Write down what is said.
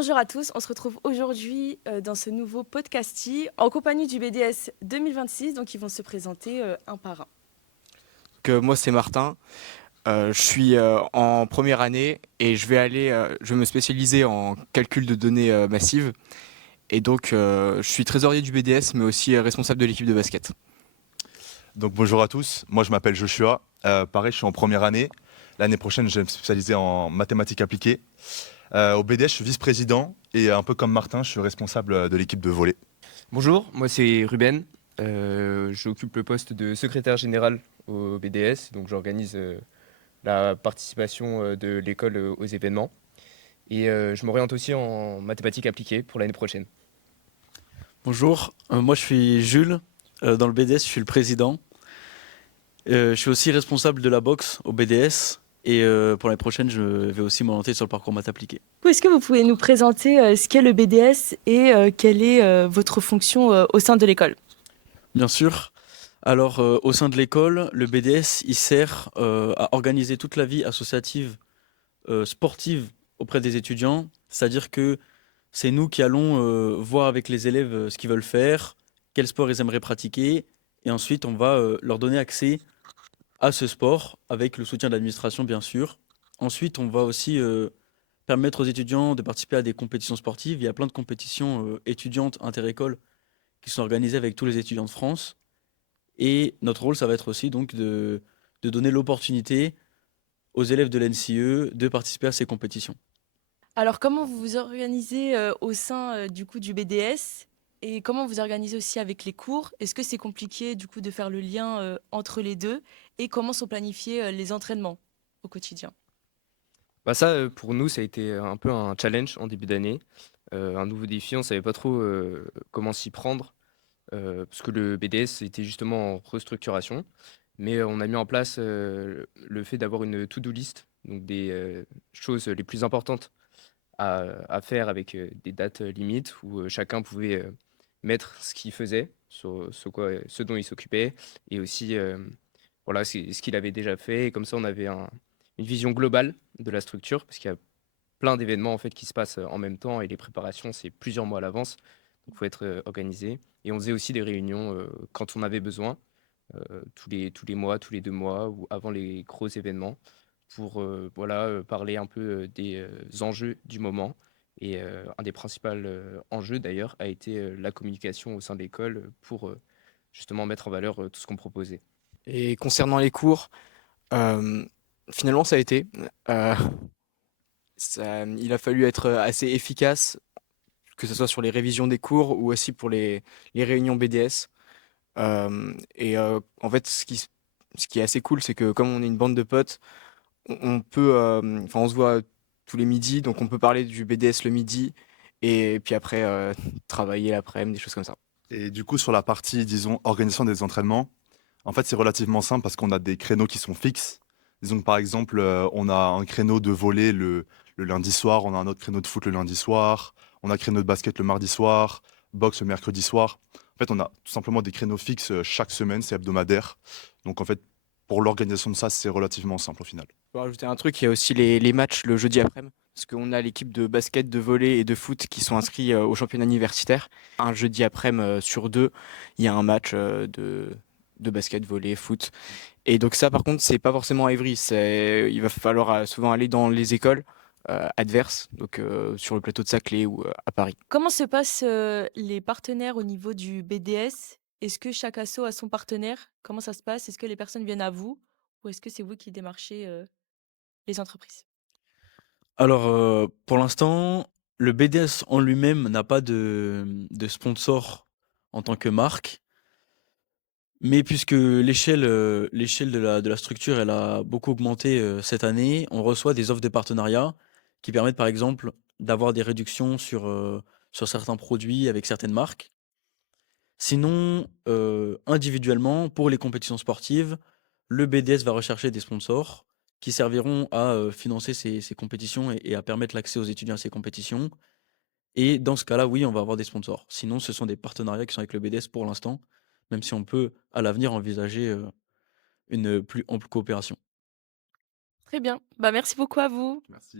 Bonjour à tous, on se retrouve aujourd'hui dans ce nouveau podcasti en compagnie du BDS 2026, donc ils vont se présenter un par un. Moi c'est Martin. Je suis en première année et je vais me spécialiser en calcul de données massives. Et donc je suis trésorier du BDS mais aussi responsable de l'équipe de basket. Donc bonjour à tous, moi je m'appelle Joshua, pareil je suis en première année. L'année prochaine je vais me spécialiser en mathématiques appliquées. Au BDS je suis vice-président et un peu comme Martin je suis responsable de l'équipe de volley. Bonjour, moi c'est Ruben. J'occupe le poste de secrétaire général au BDS, donc j'organise la participation de l'école aux événements. Et je m'oriente aussi en mathématiques appliquées pour l'année prochaine. Bonjour, moi je suis Jules. Dans le BDS, je suis le président. Je suis aussi responsable de la boxe au BDS. Et pour l'année prochaine, je vais aussi m'orienter sur le parcours maths appliqué. Est-ce que vous pouvez nous présenter ce qu'est le BDS et quelle est votre fonction au sein de l'école? Bien sûr. Alors, au sein de l'école, le BDS, il sert à organiser toute la vie associative sportive auprès des étudiants. C'est-à-dire que c'est nous qui allons voir avec les élèves ce qu'ils veulent faire, quel sport ils aimeraient pratiquer. Et ensuite, on va leur donner accès à ce sport avec le soutien de l'administration, bien sûr. Ensuite, on va aussi permettre aux étudiants de participer à des compétitions sportives. Il y a plein de compétitions étudiantes inter-écoles qui sont organisées avec tous les étudiants de France. Et notre rôle, ça va être aussi donc de donner l'opportunité aux élèves de l'NCE de participer à ces compétitions. Alors comment vous vous organisez au sein du coup du BDS et comment vous organisez aussi avec les cours? Est-ce que c'est compliqué du coup de faire le lien entre les deux et comment sont planifiés les entraînements au quotidien? Bah ça, pour nous, ça a été un peu un challenge en début d'année, un nouveau défi. On ne savait pas trop comment s'y prendre, parce que le BDS était justement en restructuration. Mais on a mis en place le fait d'avoir une to-do list, donc des choses les plus importantes à faire avec des dates limites où chacun pouvait mettre ce qu'il faisait, sur ce dont il s'occupait, et aussi voilà, ce qu'il avait déjà fait. Et comme ça, on avait une vision globale de la structure, parce qu'il y a plein d'événements en fait qui se passent en même temps, et les préparations, c'est plusieurs mois à l'avance. Donc, il faut être organisé. Et on faisait aussi des réunions quand on avait besoin, tous les mois, tous les 2 mois, ou avant les gros événements, pour voilà, parler un peu des enjeux du moment. Et un des principaux enjeux d'ailleurs a été la communication au sein de l'école pour justement mettre en valeur tout ce qu'on proposait. Et concernant les cours, euh, finalement ça a été. Euh, il a fallu être assez efficace, que ce soit sur les révisions des cours ou aussi pour les réunions BDS. En fait, ce qui est assez cool, c'est que comme on est une bande de potes, on peut, enfin, on se voit tous les midis, donc on peut parler du BDS le midi et puis après travailler l'après-midi, des choses comme ça. Et du coup sur la partie disons organisation des entraînements, en fait c'est relativement simple parce qu'on a des créneaux qui sont fixes. Disons que par exemple on a un créneau de volley le lundi soir, on a un autre créneau de foot le lundi soir, on a un créneau de basket le mardi soir, boxe le mercredi soir. En fait on a tout simplement des créneaux fixes chaque semaine, c'est hebdomadaire. Donc en fait pour l'organisation de ça c'est relativement simple au final. Pour rajouter un truc, il y a aussi les matchs le jeudi après-midi, parce qu'on a l'équipe de basket, de volley et de foot qui sont inscrits au championnat universitaire. Un jeudi après-midi sur deux, il y a un match de basket, volley, foot. Et donc ça, par contre, c'est pas forcément à Évry. Il va falloir souvent aller dans les écoles adverses, donc sur le plateau de Saclay ou à Paris. Comment se passent les partenaires au niveau du BDS? Est-ce que chaque asso a son partenaire? Comment ça se passe? Est-ce que les personnes viennent à vous ou est-ce que c'est vous qui démarchez les entreprises? Alors, pour l'instant, le BDS en lui-même n'a pas de sponsor en tant que marque. Mais puisque l'échelle de la structure, elle a beaucoup augmenté cette année, on reçoit des offres de partenariat qui permettent, par exemple, d'avoir des réductions sur certains produits avec certaines marques. Sinon, individuellement, pour les compétitions sportives, le BDS va rechercher des sponsors qui serviront à financer ces compétitions et à permettre l'accès aux étudiants à ces compétitions. Et dans ce cas-là, oui, on va avoir des sponsors. Sinon, ce sont des partenariats qui sont avec le BDS pour l'instant, même si on peut à l'avenir envisager une plus ample coopération. Très bien. Bah, merci beaucoup à vous. Merci.